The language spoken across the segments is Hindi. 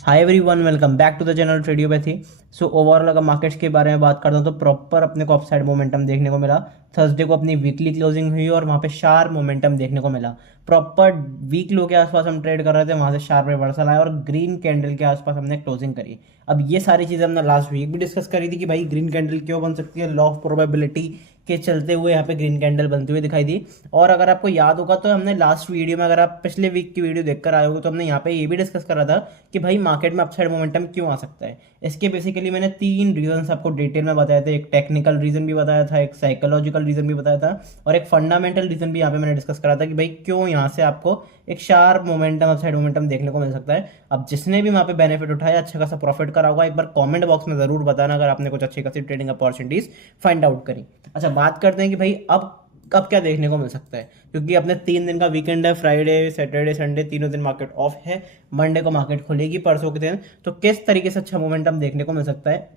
Hi everyone, welcome back to the channel Tradiopathy. So overall अगर मार्केट्स के बारे में बात करता हूँ तो प्रॉपर अपने को अपसाइड मोमेंटम देखने को मिला। थर्सडे को अपनी वीकली क्लोजिंग हुई और वहाँ पे शार्प मोमेंटम देखने को मिला। प्रॉपर वीक लो के आसपास हम ट्रेड कर रहे थे, वहाँ से शार्प रिवर्सल आया और ग्रीन कैंडल के आसपास हमने क्लोजिंग करी। अब ये सारी चीज़ें हमने लास्ट वीक भी डिस्कस करी थी कि भाई ग्रीन कैंडल क्यों बन सकती है, लॉ ऑफ प्रोबेबिलिटी के चलते हुए यहाँ पे ग्रीन कैंडल बनती हुई दिखाई दी। और अगर आपको याद होगा तो हमने लास्ट वीडियो में, अगर आप पिछले वीक की वीडियो देखकर आए होगे तो हमने यहाँ पे ये भी डिस्कस करा था कि भाई मार्केट में अपसाइड मोमेंटम क्यों आ सकता है। इसके बेसिकली मैंने 3 रीजंस आपको डिटेल में बताए थे। एक टेक्निकल रीजन भी बताया था, एक साइकोलॉजिकल रीजन भी बताया था और एक फंडामेंटल रीजन भी यहाँ पे मैंने डिस्कस करा था कि भाई क्यों यहाँ से आपको एक शार्प मोमेंटम, अपसाइड मोमेंटम देखने को मिल सकता है। अब जिसने भी वहाँ पे बेनिफिट उठाया, अच्छा खासा प्रॉफिट करा होगा, एक बार कमेंट बॉक्स में जरूर बताना अगर आपने कुछ अच्छी खासी ट्रेडिंग अपॉर्चुनिटीज फाइंड आउट करी। अच्छा, बात करते हैं कि भाई अब क्या देखने को मिल सकता है, क्योंकि अपने 3 दिन का वीकेंड है। फ्राइडे, सैटरडे, संडे तीनों दिन मार्केट ऑफ है। मंडे को मार्केट खुलेगी, परसों के दिन। तो किस तरीके से अच्छा मोमेंटम देखने को मिल सकता है,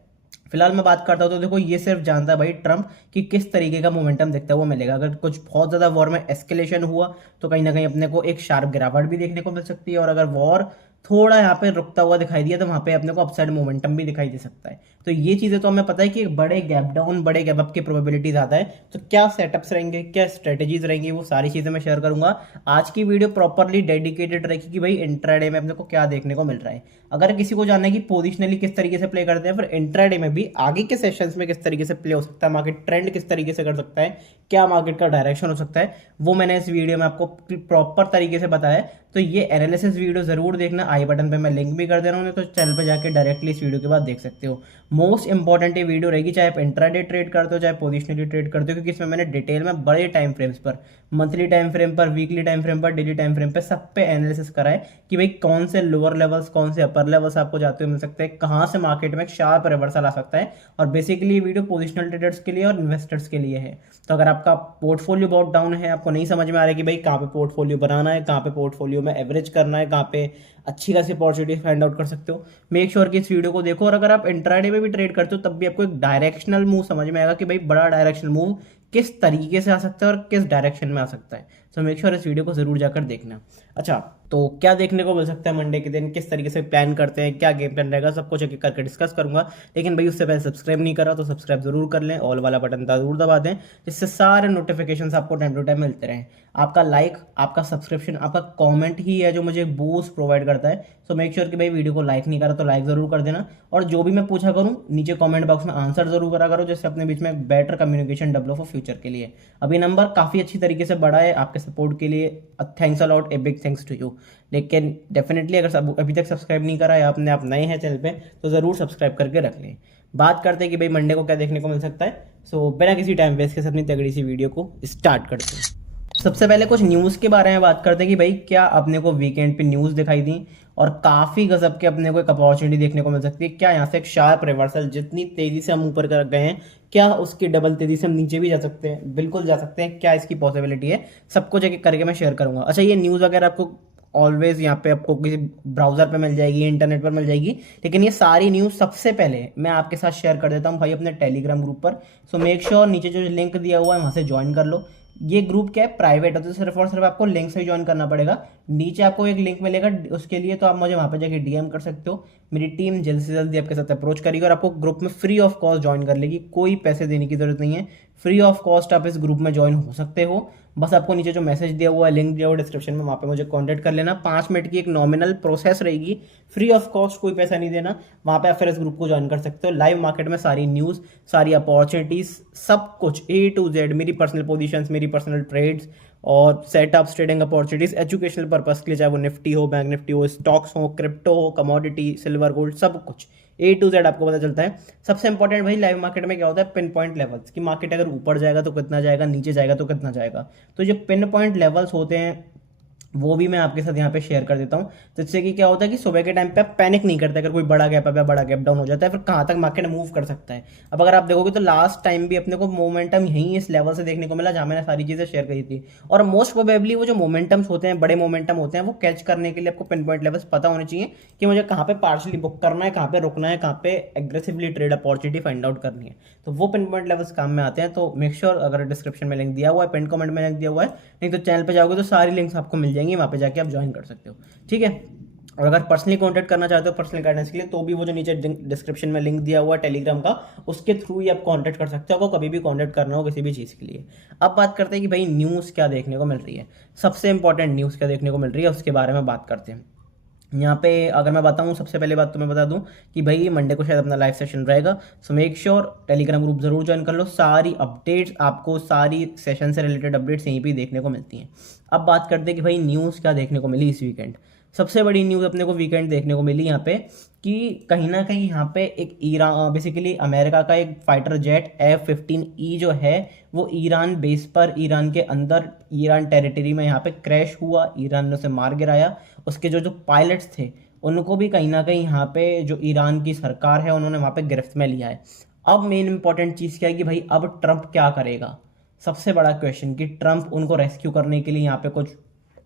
फिलहाल मैं बात करता हूँ तो देखो, ये सिर्फ जानता है भाई ट्रम्प कि किस तरीके का मोमेंटम देखता है वो मिलेगा। अगर कुछ बहुत ज्यादा वॉर में एस्केलेशन हुआ तो कहीं ना कहीं अपने को एक शार्प गिरावट भी देखने को मिल सकती है, और अगर वॉर थोड़ा यहाँ पे रुकता हुआ दिखाई दिया तो वहां पे अपने को अपसाइड मोमेंटम भी दिखाई दे सकता है। तो ये चीजें तो हमें पता है कि एक बड़े गैप डाउन, बड़े गैप अप की प्रोबेबिलिटी ज्यादा है। तो क्या सेटअप्स रहेंगे, क्या स्ट्रेटेजीज रहेंगी, वो सारी चीजें मैं शेयर करूंगा। आज की वीडियो प्रॉपरली डेडिकेटेड रहेगी कि भाई इंट्राडे में अपने को क्या देखने को मिल रहा है। अगर किसी को जानना है कि पोजिशनली किस तरीके से प्ले करते हैं, फिर इंट्राडे में भी आगे के सेशंस में किस तरीके से प्ले हो सकता है, मार्केट ट्रेंड किस तरीके से कर सकता है, क्या मार्केट का डायरेक्शन हो सकता है, वो मैंने इस वीडियो में आपको प्रॉपर तरीके से बताया है। तो ये एनालिसिस वीडियो जरूर देखना, आई बटन पे मैं लिंक भी कर दे रहा हूँ, तो चैनल पे जाके डायरेक्टली इस वीडियो के बाद देख सकते हो। मोस्ट इंपॉर्टेंट ये वीडियो रहेगी, चाहे आप इंट्राडे ट्रेड करते हो चाहे पोजिशनली ट्रेड करते हो, क्योंकि इसमें मैंने डिटेल में बड़े टाइम फ्रेम्स पर, मंथली टाइम फ्रेम पर, वीकली टाइम फ्रेम पर, डेली टाइम फ्रेम पर, सब पे एनालिसिस करा है कि भाई कौन से लोअर लेवल्स, कौन से अपर लेवल्स आपको जाते हुए मिल सकते हैं, कहाँ से मार्केट में एक शार्प रिवर्सल आ सकता है। और बेसिकली ये वीडियो पोजिशनल ट्रेडर्स के लिए और इन्वेस्टर्स के लिए है। तो अगर आपका पोर्टफोलियो बहुत डाउन है, आपको नहीं समझ में आ रहा है कि भाई कहाँ पे पोर्टफोलियो बनाना है, कहाँ पे पोर्टफोलियो में एवरेज करना है, कहाँ पे अच्छी खासी अपॉर्चुनिटी फाइंड आउट कर सकते हो, मेक श्योर कि इस वीडियो को देखो। और अगर आप इंट्राडे में भी ट्रेड करते हो तब भी आपको एक डायरेक्शनल मूव समझ में आएगा कि भाई बड़ा डायरेक्शनल मूव किस तरीके से आ सकता है और किस डायरेक्शन में आ सकता है। सो मेक श्योर इस वीडियो को जरूर जाकर देखना। अच्छा, तो क्या देखने को मिल सकता है मंडे के दिन, किस तरीके से प्लान करते हैं, क्या गेम प्लान रहेगा, सब कुछ एक एक करके डिस्कस करूंगा। लेकिन भाई उससे पहले सब्सक्राइब नहीं करा तो सब्सक्राइब जरूर कर लें, ऑल वाला बटन जरूर दबा दें, जिससे सारे नोटिफिकेशन आपको टाइम टू टाइम मिलते रहें। आपका लाइक, आपका सब्सक्रिप्शन, आपका कॉमेंट ही है जो मुझे बूस्ट प्रोवाइड करता है। सो मेक श्योर कि भाई वीडियो को लाइक नहीं करा तो लाइक जरूर कर देना, और जो भी मैं पूछा करूँ नीचे कॉमेंट बॉक्स में आंसर जरूर करा करो, जिससे अपने बीच में बेटर कम्युनिकेशन डेवलप हो फ्यूचर के लिए। अभी नंबर काफी अच्छी तरीके से बढ़ा है, आपके सपोर्ट के लिए thanks a lot, a big thanks to you. लेकिन डेफिनेटली अगर अभी तक सब्सक्राइब नहीं करा है आपने, आप नए हैं चैनल पे, तो जरूर सब्सक्राइब करके रख लें। बात करते हैं कि भाई मंडे को क्या देखने को मिल सकता है। सो बिना किसी टाइम वेस्ट के साथ अपनी तगड़ी सी वीडियो को स्टार्ट करते हैं। सबसे पहले कुछ न्यूज़ के बारे में बात करते हैं कि भाई क्या अपने को वीकेंड पे न्यूज़ दिखाई दी और काफ़ी गजब के अपने को एक अपॉर्चुनिटी देखने को मिल सकती है। क्या यहाँ से एक शार्प रिवर्सल, जितनी तेज़ी से हम ऊपर कर गए हैं, क्या उसकी डबल तेज़ी से हम नीचे भी जा सकते हैं? बिल्कुल जा सकते हैं। क्या इसकी पॉसिबिलिटी है, सब कुछ एक एक करके मैं शेयर करूंगा। अच्छा, ये न्यूज़ वगैरह आपको ऑलवेज यहाँ पे आपको किसी ब्राउजर पे मिल जाएगी, इंटरनेट पर मिल जाएगी, लेकिन ये सारी न्यूज़ सबसे पहले मैं आपके साथ शेयर कर देता हूँ भाई अपने टेलीग्राम ग्रुप पर। सो मेक श्योर नीचे जो लिंक दिया हुआ है वहाँ से ज्वाइन कर लो। ये ग्रुप क्या है, प्राइवेट है, तो सिर्फ और सिर्फ आपको लिंक से ही ज्वाइन करना पड़ेगा। नीचे आपको एक लिंक मिलेगा, उसके लिए तो आप मुझे वहाँ पे जाके डीएम कर सकते हो। मेरी टीम जल्दी से जल्दी आपके साथ अप्रोच करेगी और आपको ग्रुप में फ्री ऑफ कॉस्ट ज्वाइन कर लेगी। कोई पैसे देने की जरूरत नहीं है, फ्री ऑफ कॉस्ट आप इस ग्रुप में ज्वाइन हो सकते हो। बस आपको नीचे जो मैसेज दिया हुआ है, लिंक दिया हुआ डिस्क्रिप्शन में, वहाँ पे मुझे कॉन्टैक्ट कर लेना। 5 मिनट की एक नॉमिनल प्रोसेस रहेगी, फ्री ऑफ कॉस्ट, कोई पैसा नहीं देना। वहाँ पे आप फिर इस ग्रुप को ज्वाइन कर सकते हो। लाइव मार्केट में सारी न्यूज़, सारी अपॉर्चुनिटीज, सब कुछ A to Z, मेरी पर्सनल पोजीशंस, मेरी पर्सनल ट्रेड्स और setups, trading opportunities, educational purpose के लिए, चाहे वो निफ्टी हो, बैंक निफ्टी हो, स्टॉक्स हो, क्रिप्टो हो, कमोडिटी, सिल्वर, गोल्ड, सब कुछ A to Z आपको पता चलता है। सबसे इंपॉर्टेंट भाई लाइव मार्केट में क्या होता है, पिन पॉइंट लेवल्स की। मार्केट अगर ऊपर जाएगा तो कितना जाएगा, नीचे जाएगा तो कितना जाएगा। तो जो पिन पॉइंट लेवल्स होते हैं वो भी मैं आपके साथ यहाँ पे शेयर कर देता हूँ, जिससे कि क्या होता है कि सुबह के टाइम पे आप पैनिक नहीं करते अगर कोई बड़ा गैप है, बड़ा गैप डाउन हो जाता है, फिर कहाँ तक मार्केट मूव कर सकता है। अब अगर आप देखोगे तो लास्ट टाइम भी अपने को मोमेंटम यहीं इस लेवल से देखने को मिला जहाँ मैंने सारी चीजें शेयर करी थी। और मोस्ट प्रोबेबली वो जो मोमेंटम्स होते हैं, बड़े मोमेंटम होते हैं, वो कैच करने के लिए आपको पिन पॉइंट लेवल्स पता होने चाहिए कि मुझे कहाँ पे पार्शली बुक करना है, कहाँ पे रुकना है, कहाँ पे aggressively trade opportunity find out करनी है। तो वो पिन पॉइंट लेवल्स काम में आते हैं। तो मेक श्योर, अगर डिस्क्रिप्शन में लिंक दिया हुआ है, पिन कमेंट में लिंक दिया हुआ है, नहीं तो चैनल पे जाओगे तो सारी लिंक्स आपको मिल जाएंगी, वहाँ पे जाके आप ज्वाइन कर सकते हो। ठीक है, और अगर पर्सनली कांटेक्ट करना चाहते हो पर्सनल गाइडेंस के लिए, तो भी वो जो नीचे डिस्क्रिप्शन में लिंक दिया हुआ है टेलीग्राम का, उसके थ्रू ही आप कांटेक्ट कर सकते हो, आपको कभी भी कांटेक्ट करना हो किसी भी चीज़ के लिए। अब बात करते हैं कि भाई न्यूज़ क्या देखने को मिल रही है, सबसे इंपॉर्टेंट न्यूज़ क्या देखने को मिल रही है उसके बारे में बात करते हैं। यहाँ पे अगर मैं बताऊँ, सबसे पहले बात तो मैं बता दूँ कि भाई मंडे को शायद अपना लाइव सेशन रहेगा, so make sure Telegram group जरूर ज्वाइन कर लो। सारी अपडेट्स आपको, सारी सेशन से रिलेटेड अपडेट्स यहीं पे देखने को मिलती हैं। अब बात करते हैं कि भाई न्यूज़ क्या देखने को मिली इस वीकेंड। सबसे बड़ी न्यूज़ अपने को वीकेंड देखने को मिली यहाँ पे कि कहीं ना कहीं यहाँ पे एक ईरान, बेसिकली अमेरिका का एक फाइटर जेट F-15E जो है वो ईरान बेस पर, ईरान के अंदर, ईरान टेरिटरी में यहाँ पे क्रैश हुआ, ईरान ने उसे मार गिराया। उसके जो जो पायलट्स थे उनको भी कहीं ना कहीं यहाँ पे जो ईरान की सरकार है उन्होंने वहाँ पे गिरफ्त में लिया है। अब मेन इंपॉर्टेंट चीज़ क्या है कि भाई अब ट्रंप क्या करेगा, सबसे बड़ा क्वेश्चन, कि ट्रंप उनको रेस्क्यू करने के लिए यहाँ पे कुछ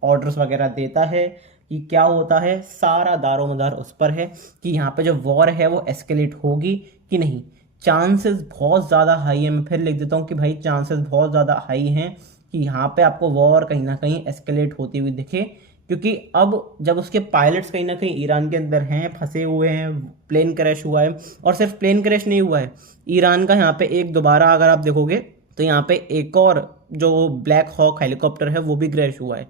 ऑर्डर्स वगैरह देता है कि क्या होता है। सारा दारोमदार उस पर है कि यहाँ पे जो वॉर है वो एस्केलेट होगी कि नहीं। चांसेस बहुत ज़्यादा हाई है, मैं फिर लिख देता हूँ कि भाई चांसेस बहुत ज़्यादा हाई हैं कि यहाँ पे आपको वॉर कहीं ना कहीं एस्केलेट होती हुई दिखे, क्योंकि अब जब उसके पायलट्स कहीं ना कहीं ईरान के अंदर हैं, फंसे हुए हैं, प्लेन क्रैश हुआ है, और सिर्फ प्लेन क्रैश नहीं हुआ है, ईरान का यहाँ पे एक दोबारा अगर आप देखोगे तो यहाँ पे एक और जो ब्लैक हॉक हेलीकॉप्टर है वो भी क्रैश हुआ है।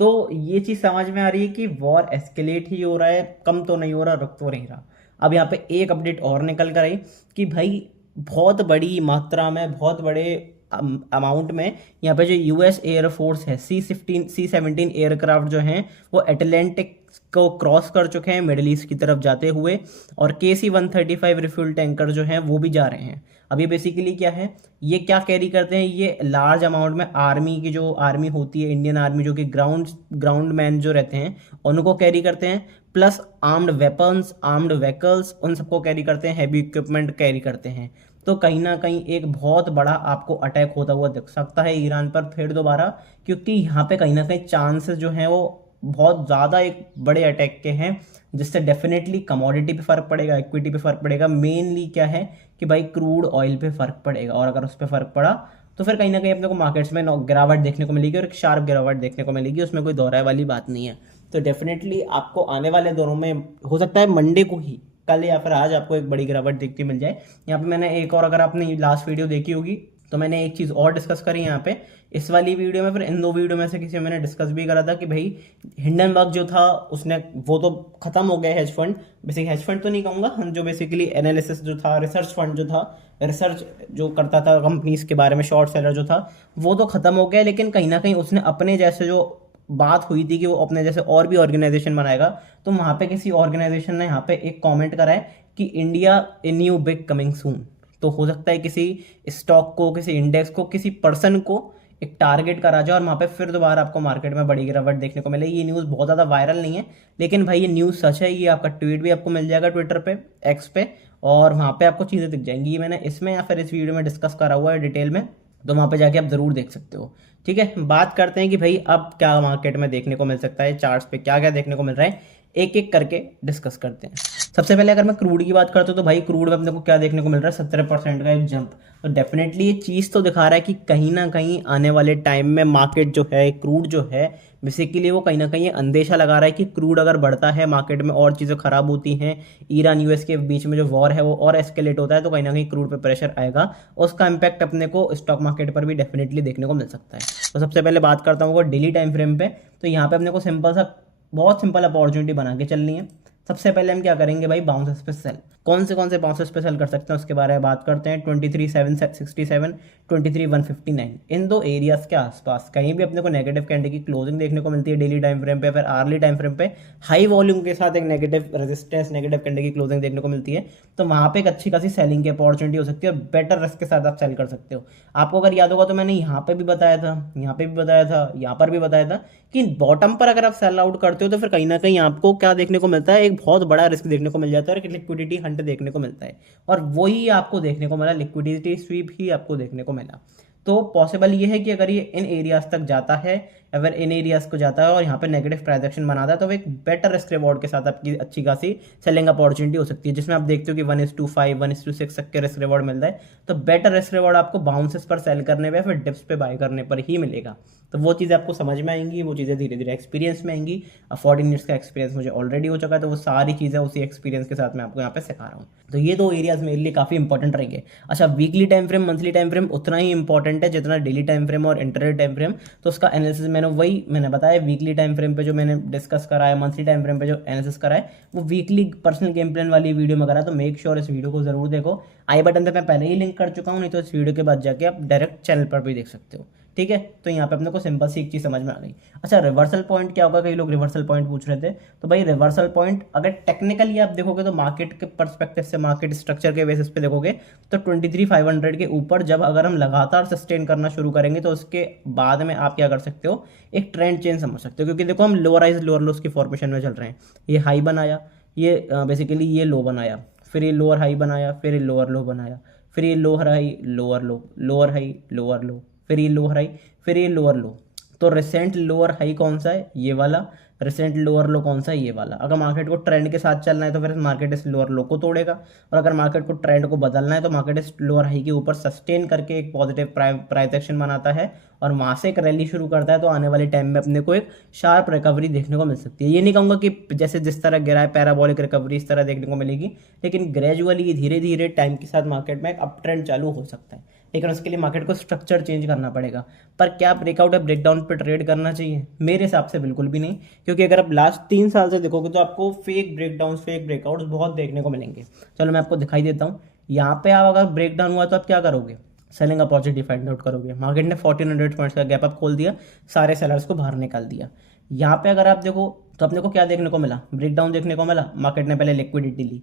तो ये चीज़ समझ में आ रही है कि वॉर एस्केलेट ही हो रहा है, कम तो नहीं हो रहा, रुक तो नहीं रहा। अब यहाँ पे एक अपडेट और निकल कर आई कि भाई बहुत बड़ी मात्रा में, बहुत बड़े अमाउंट में यहाँ पे जो यूएस एयरफोर्स है, C-17 एयरक्राफ्ट जो हैं वो अटलांटिक को क्रॉस कर चुके हैं मिडिल ईस्ट की तरफ जाते हुए, और KC-135 रिफ्यूल टैंकर जो हैं वो भी जा रहे हैं। अब ये बेसिकली क्या है, ये क्या कैरी करते हैं, ये लार्ज अमाउंट में आर्मी की, जो आर्मी होती है इंडियन आर्मी, जो कि ग्राउंड मैन जो रहते हैं उनको कैरी करते हैं, plus armed weapons, armed vehicles, उन सबको कैरी करते हैं, हैवी इक्विपमेंट कैरी करते हैं। तो कहीं ना कहीं एक बहुत बड़ा आपको अटैक होता हुआ दिख सकता है ईरान पर फिर दोबारा, क्योंकि यहाँ पे कहीं ना कहीं चांसेस जो हैं वो बहुत ज़्यादा एक बड़े अटैक के हैं, जिससे डेफिनेटली कमोडिटी पे फ़र्क पड़ेगा, इक्विटी पे फ़र्क पड़ेगा। मेनली क्या है कि भाई क्रूड ऑयल पे फ़र्क पड़ेगा, और अगर उस पर फ़र्क पड़ा तो फिर कहीं ना कहीं अपने को मार्केट्स में गिरावट देखने को मिलेगी, और एक शार्प गिरावट देखने को मिलेगी, उसमें कोई दोहराए वाली बात नहीं है। तो डेफिनेटली आपको आने वाले दिनों में, हो सकता है मंडे को ही, कल या फिर आज, आपको एक बड़ी गिरावट देखती मिल जाए। यहाँ पे मैंने एक और, अगर आपने लास्ट वीडियो देखी होगी तो मैंने एक चीज़ और डिस्कस करी यहाँ पे इस वाली वीडियो में, फिर इन दो वीडियो में से किसी में मैंने डिस्कस भी करा था कि भाई हिंडनबर्ग जो था उसने, वो तो खत्म हो गया hedge fund, basic hedge fund तो नहीं कहूँगा, जो बेसिकली एनालिसिस जो था, रिसर्च फंड जो था, रिसर्च जो करता था कंपनीज के बारे में, शॉर्ट सेलर जो था, वो तो खत्म हो गया। लेकिन कहीं ना कहीं उसने अपने जैसे, जो बात हुई थी कि वो अपने जैसे और भी ऑर्गेनाइजेशन बनाएगा, तो वहाँ पे किसी ऑर्गेनाइजेशन ने यहाँ पे एक कमेंट करा है कि India a new big coming soon. तो हो सकता है किसी स्टॉक को, किसी इंडेक्स को, किसी पर्सन को एक टारगेट करा जाए और वहाँ पे फिर दोबारा आपको मार्केट में बड़ी गिरावट देखने को मिले। ये न्यूज़ बहुत ज़्यादा वायरल नहीं है, लेकिन भाई ये न्यूज़ सच है। ये आपका ट्वीट भी आपको मिल जाएगा ट्विटर पे, एक्स पे, और वहाँ पे आपको चीज़ें दिख जाएंगी। ये मैंने इसमें या फिर इस वीडियो में डिस्कस करा हुआ है डिटेल में, तो वहाँ पे जाके आप ज़रूर देख सकते हो। ठीक है, बात करते हैं कि भाई अब क्या मार्केट में देखने को मिल सकता है, चार्ट्स पे क्या क्या देखने को मिल रहा है, एक एक करके डिस्कस करते हैं। सबसे पहले अगर मैं क्रूड की बात करता हूँ तो भाई क्रूड में अपने को क्या देखने को मिल रहा है, 17% का एक जंप। तो डेफिनेटली ये चीज़ तो दिखा रहा है कि कहीं ना कहीं आने वाले टाइम में मार्केट जो है, क्रूड जो है, बेसिकली वो कहीं ना कहीं अंदेशा लगा रहा है कि क्रूड अगर बढ़ता है मार्केट में और चीज़ें खराब होती हैं, ईरान यूएस के बीच में जो वॉर है वो और एस्केलेट होता है, तो कहीं ना कहीं क्रूड पे प्रेशर आएगा, उसका इम्पैक्ट अपने को स्टॉक मार्केट पर भी डेफिनेटली देखने को मिल सकता है। तो सबसे पहले बात करता हूँ डेली टाइम फ्रेम पे। तो यहाँ पे अपने को सिंपल सा, बहुत सिंपल अपॉर्चुनिटी बना के चलनी है। सबसे पहले हम क्या करेंगे भाई, बाउंसेस पे सेल। कौन से बाउंसेस पे सेल कर सकते हैं उसके बारे में बात करते हैं। 23,767, 23,159, इन दो एरियाज के आसपास कहीं भी अपने को नेगेटिव कैंडल की क्लोजिंग देखने को मिलती है डेली टाइम फ्रेम पे, फिर आर्ली टाइम फ्रेम पे हाई वॉल्यूम के साथ एक नेगेटिव रेजिस्टेंस, नेगेटिव कैंडल की क्लोजिंग देखने को मिलती है, तो वहाँ पे एक अच्छी खासी सेलिंग की अपॉर्चुनिटी हो सकती है, और बेटर रिस्क के साथ आप सेल कर सकते हो। आपको अगर याद होगा तो मैंने यहाँ पे भी बताया था, यहाँ पे भी बताया था, यहाँ पर भी बताया था कि बॉटम पर अगर आप सेल आउट करते हो तो फिर कहीं ना कहीं आपको क्या देखने को मिलता है, एक बहुत बड़ा रिस्क देखने को मिल जाता है, और एक लिक्विडिटी हंट देखने को मिलता है, और वही आपको देखने को मिला, लिक्विडिटी स्वीप ही आपको देखने को मिला। तो पॉसिबल ये है कि अगर ये इन एरियाज तक जाता है, अगर इन एरियाज को जाता है और यहाँ पे नेगेटिव प्राइस एक्शन बनाता है तो वो एक बेटर रिस्क रिवॉर्ड के साथ आपकी अच्छी खासी सेलिंग अपॉर्चुनिटी हो सकती है, जिसमें आप देखते हो कि 1:5 1:6 तक के रिस्क रिवॉर्ड मिलता है। तो बेटर रिस्क रिवॉर्ड आपको बाउंसेस पर सेल करने पे फिर डिप्स पे बाय करने पर ही मिलेगा। तो वो चीज़ें आपको समझ में आएंगी, वो चीज़ें धीरे धीरे एक्सपीरियंस में आएंगी। 14 ईयर्स का एक्सपीरियंस मुझे ऑलरेडी हो चुका है, तो वो सारी चीज़ें उसी एक्सपीरियंस के साथ मैं आपको यहाँ पे सिखा रहा हूँ। तो ये दो एरियाज मेरे लिए काफ़ी इंपॉर्टेंट रहेंगे। अच्छा, weekly time frame monthly time frame उतना ही इंपॉर्टेंट है जितना डेली टाइम फ्रेम और इंटरडे टाइम फ्रेम। तो उसका एनालिसिस मैंने बताया वीकली टाइम फ्रेम पे जो मैंने डिस्कस करा है, मंथली टाइम फ्रेम पे जो एनालिसिस करा है, वो वीकली पर्सनल गेम प्लान वाली वीडियो में करा। तो मेक श्योर इस वीडियो को जरूर देखो। आई बटन पे मैं पहले ही लिंक कर चुका हूँ, नहीं तो इस वीडियो के बाद जाके आप डायरेक्ट चैनल पर भी देख सकते हो। ठीक है, तो यहाँ पे अपने को सिंपल सी एक चीज समझ में आ गई। अच्छा, रिवर्सल पॉइंट क्या होगा, कई लोग रिवर्सल पॉइंट पूछ रहे थे। तो भाई रिवर्सल पॉइंट अगर टेक्निकली आप देखोगे तो मार्केट के पर्सपेक्टिव से, मार्केट स्ट्रक्चर के बेसिस पे देखोगे तो 23,500 के ऊपर जब अगर हम लगातार सस्टेन करना शुरू करेंगे तो उसके बाद में आप क्या कर सकते हो, एक ट्रेंड चेंज समझ सकते हो। क्योंकि देखो हम लोअर हाइज लोअर लोस की फॉर्मेशन में चल रहे हैं। ये हाई बनाया, ये बेसिकली ये लो बनाया, फिर ये लोअर हाई बनाया, फिर ये लोअर लो बनाया, फिर ये लोअर हाई लोअर लो, लोअर हाई लोअर लो, फिर ये लोअर हाई, फिर ये लोअर लो। तो रिसेंट लोअर हाई कौन सा है, ये वाला। रिसेंट लोअर लो कौन सा है, ये वाला। अगर मार्केट को ट्रेंड के साथ चलना है तो फिर मार्केट इस लोअर लो को तोड़ेगा, और अगर मार्केट को ट्रेंड को बदलना है तो मार्केट इस लोअर हाई के ऊपर सस्टेन करके एक पॉजिटिव प्राइस एक्शन बनाता है और वहां से एक रैली शुरू करता है। तो आने वाले टाइम में अपने को एक शार्प रिकवरी देखने को मिल सकती है। ये नहीं कहूंगा कि जैसे जिस तरह गिरा है पैराबोलिक रिकवरी इस तरह देखने को मिलेगी, लेकिन ग्रेजुअली धीरे धीरे टाइम के साथ मार्केट में एक अप ट्रेंड चालू हो सकता है। लेकिन उसके लिए मार्केट को स्ट्रक्चर चेंज करना पड़ेगा। पर क्या ब्रेकआउट या ब्रेकडाउन पर ट्रेड करना चाहिए? मेरे हिसाब से बिल्कुल भी नहीं। क्योंकि अगर आप लास्ट 3 साल से देखोगे तो आपको फेक ब्रेकडाउन, फेक ब्रेकआउट्स बहुत देखने को मिलेंगे। चलो मैं आपको दिखाई देता हूँ। यहाँ पे आप अगर ब्रेकडाउन हुआ तो आप क्या करोगे, सेलिंग अपॉर्चुनिटी फाइंड आउट करोगे। मार्केट ने 1400 पॉइंट्स का गैप अप खोल दिया, सारे सेलर्स को बाहर निकाल दिया। यहाँ पे अगर आप देखो तो अपने को क्या देखने को मिला, ब्रेकडाउन देखने को मिला। मार्केट ने पहले लिक्विडिटी ली,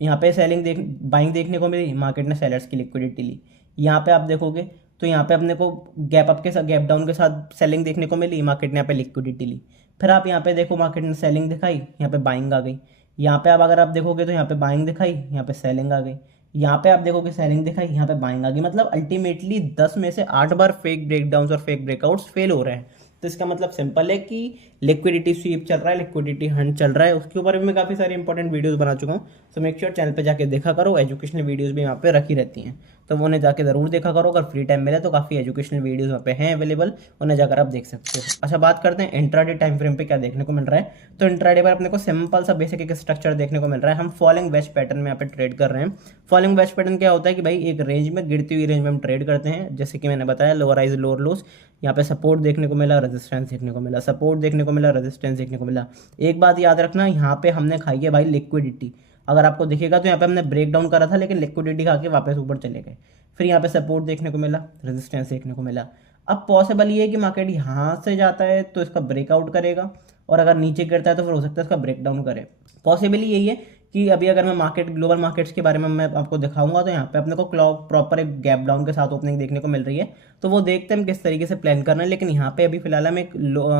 यहाँ पे बाइंग देखने को मिली, मार्केट ने सेलर्स की लिक्विडिटी ली। यहाँ पे आप देखोगे तो यहाँ पे अपने को गैप अप के साथ, गैप डाउन के साथ सेलिंग देखने को मिली, मार्केट ने यहाँ पे लिक्विडिटी ली। फिर आप यहाँ पे देखो मार्केट ने सेलिंग दिखाई, यहाँ पे बाइंग आ गई। यहाँ पे अगर आप देखोगे तो यहाँ पे बाइंग दिखाई, यहाँ पे सेलिंग आ गई। यहाँ पे आप देखोगे सेलिंग दिखाई, यहाँ पे बाइंग आ गई। मतलब अल्टीमेटली 10 में से 8 बार फेक ब्रेकडाउन्स और फेक ब्रेकआउट्स फेल हो रहे हैं। तो इसका मतलब सिंपल है कि लिक्विडिटी स्वीप चल रहा है, लिक्विडिटी हंट चल रहा है। उसके ऊपर भी मैं काफ़ी सारे इंपॉर्टेंट वीडियोस बना चुका हूँ। सो मेक श्योर चैनल पे जाके देखा करो, एजुकेशनल वीडियोस भी यहाँ पे रखी रहती हैं, तो वो उन्हें जाके ज़रूर देखा करो। अगर फ्री टाइम मिले तो काफ़ी एजुकेशनल वीडियोस वहाँ पे हैं अवेलेबल, उन्हें जाकर आप देख सकते हो। अच्छा, बात करते हैं इंट्राडे टाइम फ्रेम पे क्या देखने को मिल रहा है। तो इंट्राडे पर अपने को सिंपल सा बेसिक एक स्ट्रक्चर देखने को मिल रहा है। हम फॉलोइंग वेज पैटर्न में यहाँ पे ट्रेड कर रहे हैं। फॉलोइंग वेज पैटर्न क्या होता है कि भाई एक रेंज में, गिरती हुई रेंज में हम ट्रेड करते हैं। जैसे कि मैंने बताया, लोअर हाइज लोअर लोस, यहाँ पे सपोर्ट देखने को मिला, रेजिस्टेंस देखने को मिला, सपोर्ट देखने को मिला, रेजिस्टेंस देखने को मिला। एक बात याद रखना, यहाँ पे हमने खाई है भाई लिक्विडिटी। अगर आपको दिखेगा तो यहाँ पे हमने ब्रेक डाउन करा था, लेकिन लिक्विडिटी खा के वापस ऊपर चले गए। फिर यहाँ पे सपोर्ट देखने को मिला, रेजिस्टेंस देखने को मिला। अब पॉसिबल ये है कि मार्केट यहाँ से जाता है तो इसका ब्रेकआउट करेगा, और अगर नीचे गिरता है तो फिर हो सकता है इसका ब्रेक डाउन करे। पॉसिबली यही है कि अभी अगर मैं मार्केट, ग्लोबल मार्केट्स के बारे में मैं आपको दिखाऊंगा तो यहाँ पे अपने को क्लॉक प्रॉपर एक गैप डाउन के साथ ओपनिंग देखने को मिल रही है। तो वो देखते हैं हम किस तरीके से प्लान करना है। लेकिन यहाँ पे अभी फिलहाल हम एक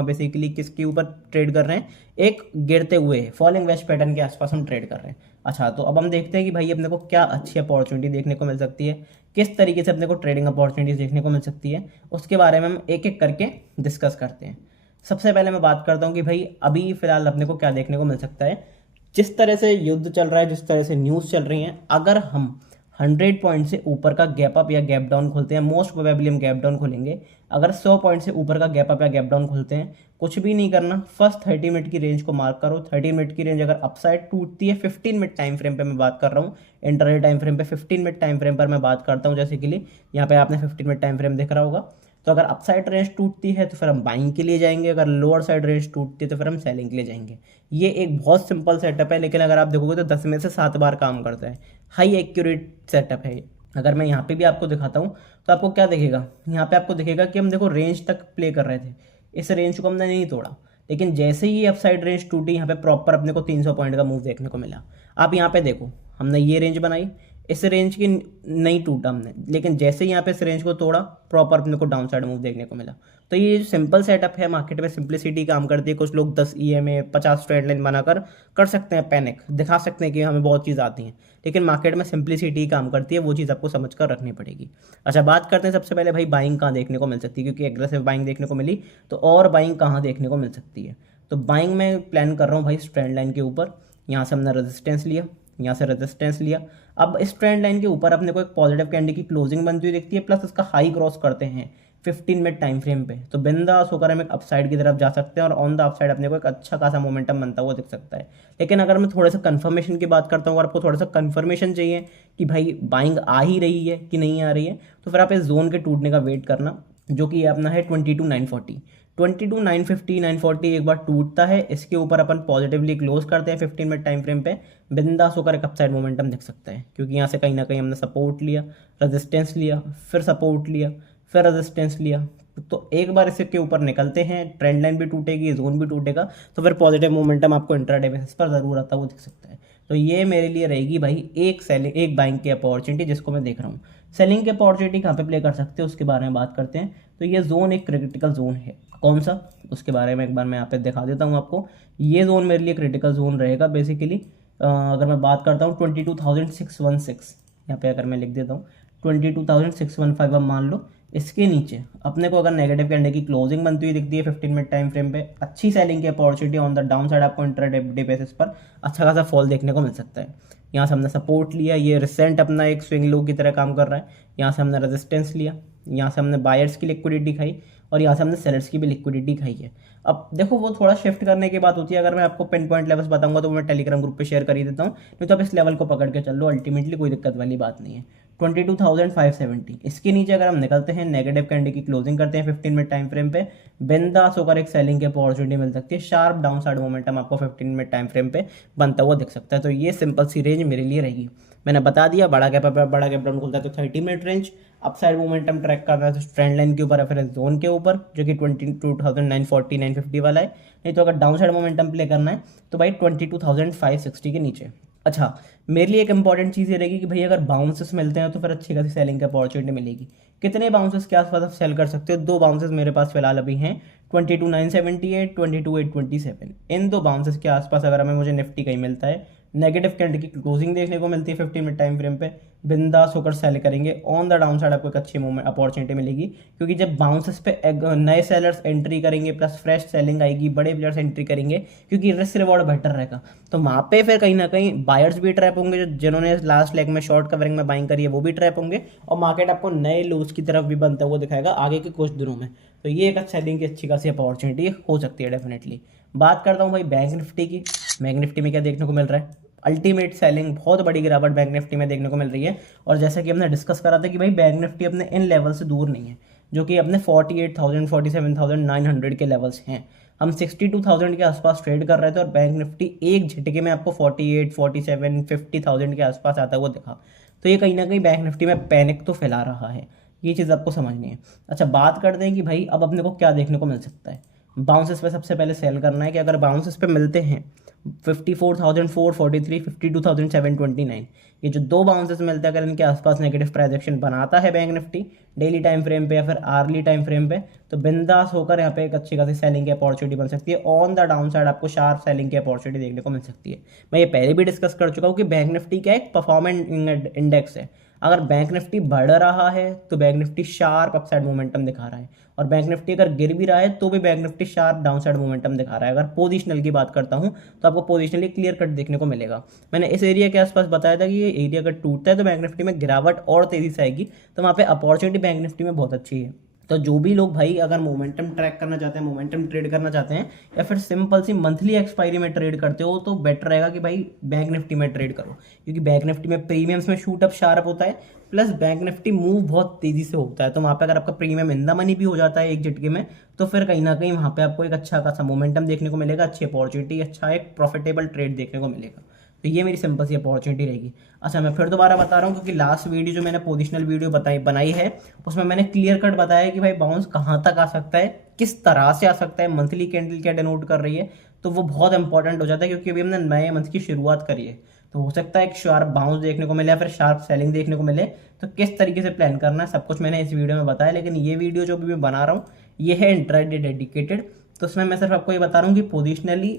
बेसिकली किसके ऊपर ट्रेड कर रहे हैं, एक गिरते हुए फॉलिंग वेज पैटर्न के आसपास हम ट्रेड कर रहे हैं। अच्छा, तो अब हम देखते हैं कि भाई अपने को क्या अच्छी अपॉर्चुनिटी देखने को मिल सकती है, किस तरीके से अपने को ट्रेडिंग अपॉर्चुनिटीज देखने को मिल सकती है, उसके बारे में हम एक एक करके डिस्कस करते हैं। सबसे पहले मैं बात करता हूँ कि भाई अभी फिलहाल अपने को क्या देखने को मिल सकता है। जिस तरह से युद्ध चल रहा है, जिस तरह से न्यूज़ चल रही हैं, अगर हम 100 पॉइंट से ऊपर का गैप अप या गैप डाउन खोलते हैं, मोस्ट प्रोबेबली हम गैप डाउन खोलेंगे। अगर 100 पॉइंट से ऊपर का गैप अप या गैप डाउन खोलते हैं, कुछ भी नहीं करना, फर्स्ट 30 मिनट की रेंज को मार्क करो। 30 मिनट की रेंज अगर अपसाइड टूटती है, 15 मिनट टाइम फ्रेम पे मैं बात कर रहा हूँ, इंटरडे टाइम फ्रेम पे 15 मिनट टाइम फ्रेम पर मैं बात करता हूँ। जैसे कि यहाँ पे आपने 15 मिनट टाइम फ्रेम देख रहा होगा। तो अगर अपसाइड रेंज टूटती है तो फिर हम बाइंग के लिए जाएंगे, अगर लोअर साइड रेंज टूटती है तो फिर हम सेलिंग के लिए जाएंगे। ये एक बहुत सिंपल सेटअप है, लेकिन अगर आप देखोगे तो 10 में से 7 बार काम करता है। हाई एक्यूरेट सेटअप है। अगर मैं यहाँ पे भी आपको दिखाता हूँ तो आपको क्या दिखेगा, यहाँ पे आपको दिखेगा कि हम देखो रेंज तक प्ले कर रहे थे, इस रेंज को हमने नहीं तोड़ा, लेकिन जैसे ही अपसाइड रेंज टूटी, यहाँ पे प्रॉपर अपने को 300 पॉइंट का मूव देखने को मिला। आप यहाँ पे देखो, हमने ये रेंज बनाई, इस रेंज की नहीं टूटा हमने, लेकिन जैसे ही यहाँ पे इस रेंज को तोड़ा प्रॉपर अपने को डाउन साइड मूव देखने को मिला। तो ये जो सिंपल सेटअप है मार्केट में, सिंप्लिसिटी काम करती है। कुछ लोग 10 EMA 50 ट्रेंड लाइन बनाकर कर सकते हैं, पैनिक दिखा सकते हैं कि हमें बहुत चीज़ आती है, लेकिन मार्केट में सिंप्लिसिटी काम करती है, वो चीज़ आपको समझ कर रखनी पड़ेगी। अच्छा, बात करते हैं सबसे पहले भाई बाइंग कहाँ देखने को मिल सकती है, क्योंकि एग्रेसिव बाइंग देखने को मिली, तो और बाइंग कहाँ देखने को मिल सकती है। तो बाइंग में प्लान कर रहा हूँ भाई ट्रेंड लाइन के ऊपर। यहाँ से हमने रेजिस्टेंस लिया, यहाँ से रेजिस्टेंस लिया। अब इस ट्रेंड लाइन के ऊपर अपने को एक पॉजिटिव कैंडल की क्लोजिंग बनती हुई दिखती है, प्लस इसका हाई क्रॉस करते हैं 15 मिनट टाइम फ्रेम पे, तो बिंदास होकर हम एक अपसाइड की तरफ जा सकते हैं और ऑन द अपसाइड अपने को एक अच्छा खासा मोमेंटम बनता हुआ दिख सकता है। लेकिन अगर मैं थोड़ा सा कंफर्मेशन की बात करता हूँ, अगर आपको थोड़ा सा कंफर्मेशन चाहिए कि भाई बाइंग आ ही रही है कि नहीं आ रही है, तो फिर आप इस जोन के टूटने का वेट करना, जो कि अपना है 22,940। 22,950 940 एक बार टूटता है, इसके ऊपर अपन पॉजिटिवली क्लोज करते हैं 15 मिनट टाइम फ्रेम पे, बिंदास होकर एक अपसाइड मोमेंटम दिख सकता है। क्योंकि यहाँ से कहीं ना कहीं हमने सपोर्ट लिया, रेजिस्टेंस लिया, फिर सपोर्ट लिया, फिर रेजिस्टेंस लिया, तो एक बार इसके ऊपर निकलते हैं, ट्रेंड लाइन भी टूटेगी, जोन भी टूटेगा, तो फिर पॉजिटिव मोमेंटम आपको इंट्राडे बेसिस पर ज़रूर आता हुआ दिख सकता है। तो ये मेरे लिए रहेगी भाई एक सेलिंग, एक बाइंग की अपॉर्चुनिटी जिसको मैं देख रहा हूँ। सेलिंग की अपॉर्चुनिटी कहाँ पे प्ले कर सकते हैं उसके बारे में बात करते हैं। तो ये जोन एक क्रिटिकल जोन है, कौन सा उसके बारे में एक बार मैं यहाँ पे दिखा देता हूँ आपको। ये जोन मेरे लिए क्रिटिकल जोन रहेगा बेसिकली। अगर मैं बात करता हूँ 22,616, यहाँ पे अगर मैं लिख देता हूँ 22,615, अब मान लो इसके नीचे अपने को अगर नेगेटिव कैंडल की क्लोजिंग बनती हुई दिखती है 15 मिनट टाइम फ्रेम पे, अच्छी सेलिंग की opportunity on the down side आपको इंट्राडे बेसिस पर अच्छा खासा फॉल देखने को मिल सकता है। यहाँ से हमने सपोर्ट लिया, ये रिसेंट अपना एक स्विंग लो की तरह काम कर रहा है। यहाँ से हमने रेजिस्टेंस लिया, यहाँ से हमने बायर्स की लिक्विडिटी खाई, और यहाँ से हमने सेलर्स की भी लिक्विडिटी खाई है। अब देखो वो थोड़ा शिफ्ट करने की बात होती है। अगर मैं आपको पिन पॉइंट लेवल्स बताऊंगा तो मैं टेलीग्राम ग्रुप पे शेयर कर ही देता हूँ, नहीं तो आप इस लेवल को पकड़ के चल लो, अल्टीमेटली कोई दिक्कत वाली बात नहीं है। 22,570 इसके नीचे अगर हम निकलते हैं, नेगेटिव कैंडल की क्लोजिंग करते हैं 15 मिनट टाइम फ्रेम पे, बिंदास होकर एक सेलिंग की अपॉर्चुनिटी मिल सकती है। शार्प डाउन साइड मोमेंटम आपको 15 मिनट टाइम फ्रेम पे बनता हुआ दिख सकता है। तो ये सिंपल सी रेंज मेरे लिए रहेगी। मैंने बता दिया, बड़ा गैप डाउन खुलता है तो 30 minute range, upside momentum track करना है तो ट्रेंड लाइन के ऊपर, रेफरेंस जोन के ऊपर जो कि 22,940 950 वाला है। नहीं तो अगर डाउन साइड मोमेंटम प्ले करना है तो भाई 22,560 के नीचे। अच्छा, मेरे लिए एक इंपॉर्टेंट चीज़ ये रहेगी कि भाई अगर बाउंसेस मिलते हैं तो फिर अच्छी खासी सेलिंग की अपॉर्चुनिटी मिलेगी। कितने बाउंसेस के आसपास आप सेल कर सकते हो? दो बाउंसेस मेरे पास फिलहाल अभी हैं, 22,978 22,827। इन दो बाउंसेस के आसपास अगर हमें मुझे निफ्टी कहीं मिलता है, नेगेटिव कैंडल की क्लोजिंग देखने को मिलती है 15 मिनट टाइम फ्रेम पे, बिंदास होकर सेल करेंगे। ऑन द डाउन साइड आपको एक अच्छी मूवमेंट अपॉर्चुनिटी मिलेगी, क्योंकि जब बाउंसेस पे नए सेलर्स एंट्री करेंगे प्लस फ्रेश सेलिंग आएगी, बड़े प्लेयर्स एंट्री करेंगे, क्योंकि रिस्क रिवॉर्ड बेटर रहेगा, तो वहाँ पे फिर कहीं ना कहीं बायर्स भी ट्रैप होंगे, जिन्होंने लास्ट लेग में शॉर्ट कवरिंग में बाइंग करी है वो भी ट्रैप होंगे, और मार्केट आपको नए लोज की तरफ भी बनता हुआ दिखाएगा आगे के कुछ दिनों में। तो ये एक सेलिंग की अच्छी खासी अपॉर्चुनिटी हो सकती है डेफिनेटली। बात करता हूँ भाई बैंक निफ्टी की। बैंक निफ्टी में क्या देखने को मिल रहा है? अल्टीमेट सेलिंग, बहुत बड़ी गिरावट बैंक निफ्टी में देखने को मिल रही है। और जैसा कि हमने डिस्कस करा था कि भाई बैंक निफ्टी अपने इन लेवल से दूर नहीं है, जो कि अपने 48,000 47,900 के लेवल्स हैं। हम 62,000 के आसपास ट्रेड कर रहे थे और बैंक निफ्टी एक झटके में आपको 48 47 50,000 के आसपास आता हुआ दिखा। तो ये कहीं ना कहीं बैंक निफ्टी में पैनिक तो फैला रहा है, ये चीज़ आपको समझनी है। अच्छा, बात करते हैं कि भाई अब अपने को क्या देखने को मिल सकता है। बाउंसेस पे सबसे पहले सेल करना है कि अगर बाउंसेस पे मिलते हैं 54,443 52,729, ये जो दो बाउंसेस मिलते हैं अगर इनके आसपास नेगेटिव प्राइस एक्शन बनाता है bank Nifty daily time frame पे या फिर आर्ली टाइम फ्रेम पे, तो बिंदास होकर यहाँ पे एक अच्छी खासी सेलिंग की अपॉर्चुनिटी बन सकती है। ऑन द डाउन साइड आपको शार्प सेलिंग की अपॉर्चुनिटी देखने को मिल सकती है। मैं ये पहले भी डिस्कस कर चुका हूँ कि बैंक निफ्टी क्या एक परफॉर्मेंस इंडेक्स है। अगर बैंक निफ्टी बढ़ रहा है तो bank Nifty sharp upside momentum दिखा रहा है, और बैंक निफ्टी अगर गिर भी रहा है तो भी bank Nifty sharp downside momentum दिखा रहा है। अगर पोजिशनल की बात करता हूं तो आपको पोजिशनली क्लियर कट देखने को मिलेगा। मैंने इस एरिया के आसपास बताया था कि ये एरिया अगर टूटता है तो बैंक निफ्टी में गिरावट और तेजी से आएगी, तो वहाँ पे अपॉर्चुनिटी बैंक निफ्टी में बहुत अच्छी है। तो जो भी लोग भाई अगर मोमेंटम ट्रैक करना चाहते हैं, मोमेंटम ट्रेड करना चाहते हैं, या फिर सिंपल सी मंथली एक्सपायरी में ट्रेड करते हो, तो बेटर रहेगा कि भाई बैंक निफ्टी में ट्रेड करो, क्योंकि बैंक निफ्टी में प्रीमियम्स में शूट अप शार्प होता है, प्लस बैंक निफ्टी मूव बहुत तेजी से होता है। तो वहाँ पे अगर आपका प्रीमियम इन द मनी भी हो जाता है एक झटके में, तो फिर कहीं ना कहीं वहाँ पे आपको एक अच्छा खासा मोमेंटम देखने को मिलेगा, अच्छी अपॉर्चुनिटी, अच्छा एक प्रॉफिटेबल ट्रेड देखने को मिलेगा। तो ये मेरी सिंपल सी अपॉर्चुनिटी रहेगी। अच्छा, मैं फिर दोबारा बता रहा हूँ, क्योंकि लास्ट वीडियो जो मैंने पोजिशनल वीडियो बनाई है उसमें मैंने क्लियर कट बताया कि भाई बाउंस कहाँ तक आ सकता है, किस तरह से आ सकता है, मंथली कैंडल क्या डिनोट कर रही है। तो वो बहुत इंपॉर्टेंट हो जाता है, क्योंकि अभी हमने नए मंथ की शुरुआत करी है। तो हो सकता है एक शार्प बाउंस देखने को मिले या फिर शार्प सेलिंग देखने को मिले। तो किस तरीके से प्लान करना है सब कुछ मैंने इस वीडियो में बताया, लेकिन ये वीडियो जो भी मैं बना रहा हूँ ये है इंट्राडे डेडिकेटेड। तो उसमें मैं सिर्फ आपको ये बता रहा हूँ कि पोजिशनली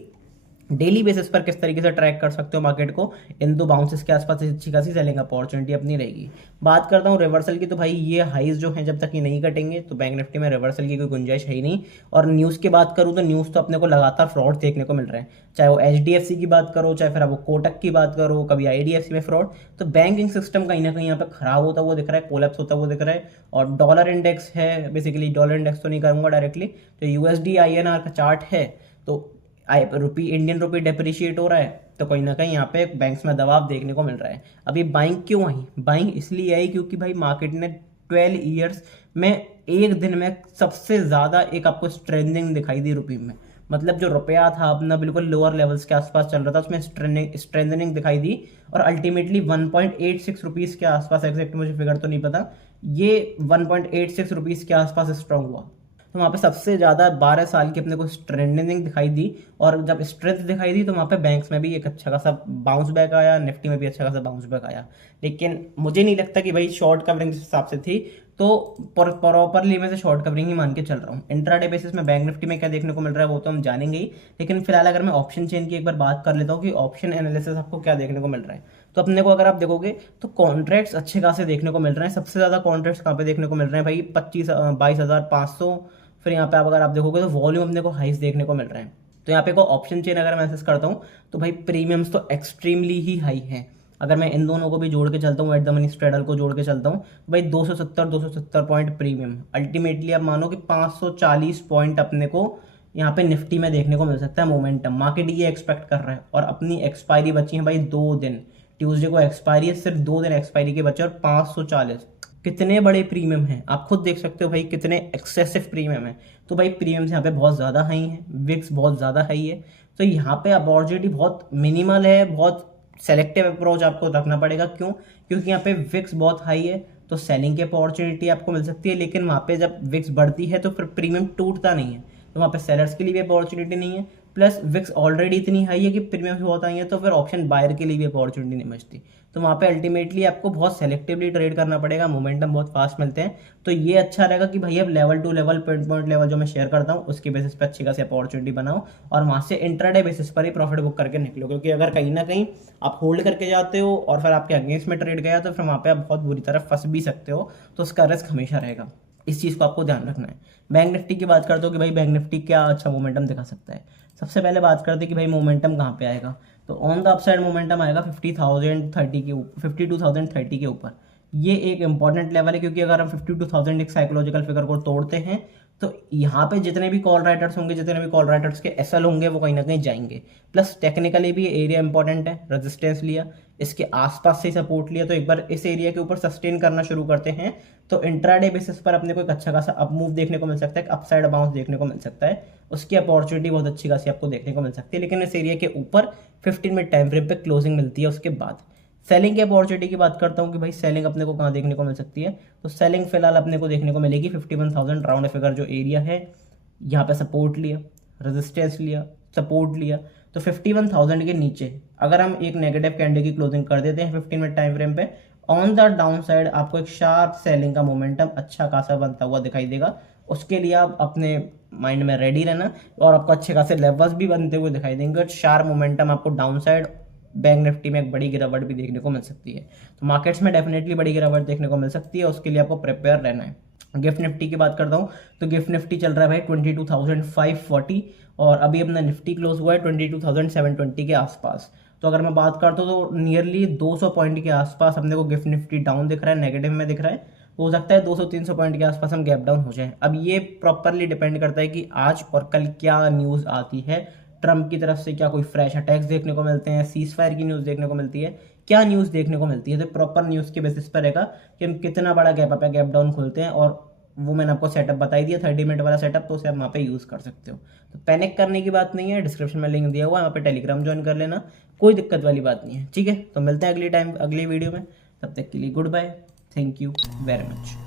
डेली बेसिस पर किस तरीके से ट्रैक कर सकते हो मार्केट को, इन दो बाउंसेस के आसपास अच्छी खासी सेलिंग अपॉर्चुनिटी अपनी रहेगी। बात करता हूँ रिवर्सल की, तो भाई ये हाइज जो हैं जब तक ये नहीं कटेंगे तो बैंक निफ्टी में रिवर्सल की कोई गुंजाइश है ही नहीं। और न्यूज़ की बात करूँ तो न्यूज़ तो अपने को लगातार फ्रॉड देखने को मिल रहे हैं, चाहे वो HDFC की बात करो, चाहे फिर आप वो कोटक की बात करो, कभी IDFC में फ्रॉड। तो बैंकिंग सिस्टम कहीं ना कहीं यहाँ पे खराब होता हुआ दिख रहा है, कोलैप्स होता हुआ दिख रहा है। और डॉलर इंडेक्स है, बेसिकली डॉलर इंडेक्स तो नहीं करूँगा डायरेक्टली, तो USD INR का चार्ट है, तो इंडियन रुपी डेप्रिशिएट हो रहा है, तो कहीं ना कहीं यहाँ पे बैंक्स में दबाव देखने को मिल रहा है। अभी बाइंग क्यों आई? बाइंग इसलिए आई क्योंकि भाई मार्केट ने 12 ईयर्स में एक दिन में सबसे ज़्यादा एक आपको स्ट्रेंथनिंग दिखाई दी रुपये में। मतलब जो रुपया था अपना बिल्कुल लोअर लेवल्स के आसपास चल रहा था, उसमें स्ट्रेंथनिंग दिखाई दी और अल्टीमेटली 1.86 रुपीज़ के आसपास, एग्जैक्ट मुझे फिगर तो नहीं पता, ये 1.86 रुपीज़ के आसपास स्ट्रॉन्ग हुआ। तो वहाँ पे सबसे ज़्यादा 12 साल की अपने को स्ट्रेंथनिंग दिखाई दी। और जब स्ट्रेंथ दिखाई दी तो वहाँ पे बैंक्स में भी एक अच्छा खासा बाउंस बैक आया, निफ्टी में भी अच्छा खासा बाउंस बैक आया। लेकिन मुझे नहीं लगता कि भाई शॉर्ट कवरिंग जिस हिसाब से थी, तो प्रॉपरली मैं से शॉर्ट कवरिंग ही मान के चल रहा हूँ। इंट्राडे बेसिस में बैंक निफ्टी में क्या देखने को मिल रहा है वो तो हम जानेंगे ही, लेकिन फिलहाल अगर मैं ऑप्शन चेन की एक बार बात कर लेता हूँ कि ऑप्शन एनालिसिस आपको क्या देखने को मिल रहा है, तो अपने को अगर आप देखोगे तो कॉन्ट्रैक्ट्स अच्छे खासे देखने को मिल रहे हैं। सबसे ज़्यादा कॉन्ट्रैक्ट्स कहाँ पे देखने को मिल रहे हैं भाई? 22,500। फिर यहाँ पे आप अगर आप देखोगे तो वॉल्यूम अपने को हाइस देखने को मिल रहे हैं। तो यहाँ पे को ऑप्शन चेन अगर मैं मैसेज करता हूँ तो भाई प्रीमियम्स तो एक्सट्रीमली ही हाई है। अगर मैं इन दोनों को भी जोड़ के चलता हूँ, एट द मनी स्ट्रेडल को जोड़ के चलता हूँ, तो भाई 270 पॉइंट प्रीमियम, अल्टीमेटली आप मानो कि 540 पॉइंट अपने को यहाँ पे निफ्टी में देखने को मिल सकता है। मोमेंटम मार्केट ये एक्सपेक्ट कर रहा है, और अपनी एक्सपायरी बची है भाई 2 दिन। ट्यूसडे को एक्सपायरी है, सिर्फ 2 दिन एक्सपायरी के बचे और 540। कितने बड़े प्रीमियम हैं आप खुद देख सकते हो भाई, कितने एक्सेसिव प्रीमियम है। तो भाई प्रीमियम्स यहाँ पे बहुत ज़्यादा हाई है, विक्स बहुत ज़्यादा हाई है। तो यहाँ पे अपॉर्चुनिटी बहुत मिनिमल है, बहुत सेलेक्टिव अप्रोच आपको रखना पड़ेगा। क्यों? क्योंकि यहाँ पे विक्स बहुत हाई है, तो सेलिंग की अपॉर्चुनिटी आपको मिल सकती है। लेकिन वहाँ पे जब विक्स बढ़ती है तो फिर प्रीमियम टूटता नहीं है, तो वहाँ पे सेलर्स के लिए भी अपॉर्चुनिटी नहीं है। प्लस विक्स ऑलरेडी इतनी हाई है कि प्रीमियम बहुत आई है, तो फिर ऑप्शन बायर के लिए भी अपॉर्चुनिटी नहीं बचती। तो वहाँ पे अल्टीमेटली आपको बहुत सेलेक्टिवली ट्रेड करना पड़ेगा, मोमेंटम बहुत फास्ट मिलते हैं। तो ये अच्छा रहेगा कि भाई अब level two level point level जो मैं शेयर करता हूँ उसके बेसिस पे अच्छी खासी अपॉर्चुनिटी बनाओ, और वहाँ से इंट्राडे बेसिस पर ही प्रॉफिट बुक करके निकलो। क्योंकि अगर कहीं ना कहीं आप होल्ड करके जाते हो और फिर आपके अगेंस्ट में ट्रेड गया तो फिर वहाँ पे आप बहुत बुरी तरह फंस भी सकते हो, तो उसका रिस्क हमेशा रहेगा। इस चीज़ को आपको ध्यान रखना है। बैंक निफ्टी की बात करते हो कि भाई बैंक निफ्टी क्या अच्छा मोमेंटम दिखा सकता है। सबसे पहले बात करते हैं कि भाई मोमेंटम कहाँ पे आएगा, तो ऑन द अपसाइड मोमेंटम आएगा 50,030 के ऊपर, 52,030 के ऊपर। ये एक इंपॉर्टेंट लेवल है, क्योंकि अगर हम 52,000 एक साइकोलॉजिकल फिगर को तोड़ते हैं तो यहाँ पे जितने भी कॉल राइटर्स होंगे, जितने भी कॉल राइटर्स के SL होंगे वो कहीं ना कहीं जाएंगे। प्लस टेक्निकली भी एरिया इंपॉर्टेंट है, रेजिस्टेंस लिया, इसके आसपास से सपोर्ट लिया, तो एक बार इस एरिया के ऊपर सस्टेन करना शुरू करते हैं तो इंट्राडे बेसिस पर अपने को एक अच्छा खासा अप मूव देखने को मिल सकता है, अपसाइड बाउंस देखने को मिल सकता है। उसकी अपॉर्चुनिटी बहुत अच्छी खासी आपको देखने को मिल सकती है। लेकिन इस एरिया के ऊपर 15 मिनट टाइम फ्रेम पे क्लोजिंग मिलती है। उसके बाद सेलिंग की अपॉर्चुनिटी की बात करता हूँ कि भाई सेलिंग अपने को कहाँ देखने को मिल सकती है, तो सेलिंग फिलहाल अपने को देखने को मिलेगी 51,000 राउंड फिगर जो एरिया है। यहाँ पे सपोर्ट लिया, रेजिस्टेंस लिया, सपोर्ट लिया, तो 51,000 के नीचे अगर हम एक नेगेटिव कैंडल की क्लोजिंग कर देते हैं 15 मिनट टाइम फ्रेम पे, ऑन द डाउन साइड आपको एक शार्प सेलिंग का मोमेंटम अच्छा खासा बनता हुआ दिखाई देगा। उसके लिए आप अपने माइंड में रेडी रहना, और आपको अच्छे खासे लेवल्स भी बनते हुए दिखाई देंगे। शार्प मोमेंटम आपको डाउन साइड बैंक निफ्टी में एक बड़ी गिरावट भी देखने को मिल सकती है। तो मार्केट्स में डेफिनेटली बड़ी गिरावट देखने को मिल सकती है, उसके लिए आपको प्रिपेयर रहना है। गिफ्ट निफ्टी की बात करता हूँ तो गिफ्ट निफ्टी चल रहा है भाई 22,540, और अभी अपना निफ्टी क्लोज हुआ है 22,720 के आसपास। तो अगर मैं बात करता हूँ तो नियरली 200 पॉइंट के आसपास अपने को गिफ्ट निफ्टी डाउन दिख रहा है, नेगेटिव में दिख रहा है। हो सकता है 200-300 पॉइंट के आसपास हम गैप डाउन हो जाए। अब ये प्रॉपरली डिपेंड करता है कि आज और कल क्या न्यूज़ आती है, ट्रम्प की तरफ से क्या कोई फ्रेश अटैक्स देखने को मिलते हैं, सीज फायर की न्यूज़ देखने को मिलती है, क्या न्यूज़ देखने को मिलती है। तो प्रॉपर न्यूज़ के बेसिस पर रहेगा कि हम कितना बड़ा गैप अप या गैप डाउन खोलते हैं। और वो मैंने आपको सेटअप बताई दिया 30 मिनट वाला सेटअप, तो उसे आप वहाँ पे यूज़ कर सकते हो। तो पैनिक करने की बात नहीं है, डिस्क्रिप्शन में लिंक दिया हुआ है, वहाँ पे टेलीग्राम ज्वाइन कर लेना, कोई दिक्कत वाली बात नहीं है। ठीक है, तो मिलते हैं अगली वीडियो में। तब तक के लिए goodbye, thank you very much.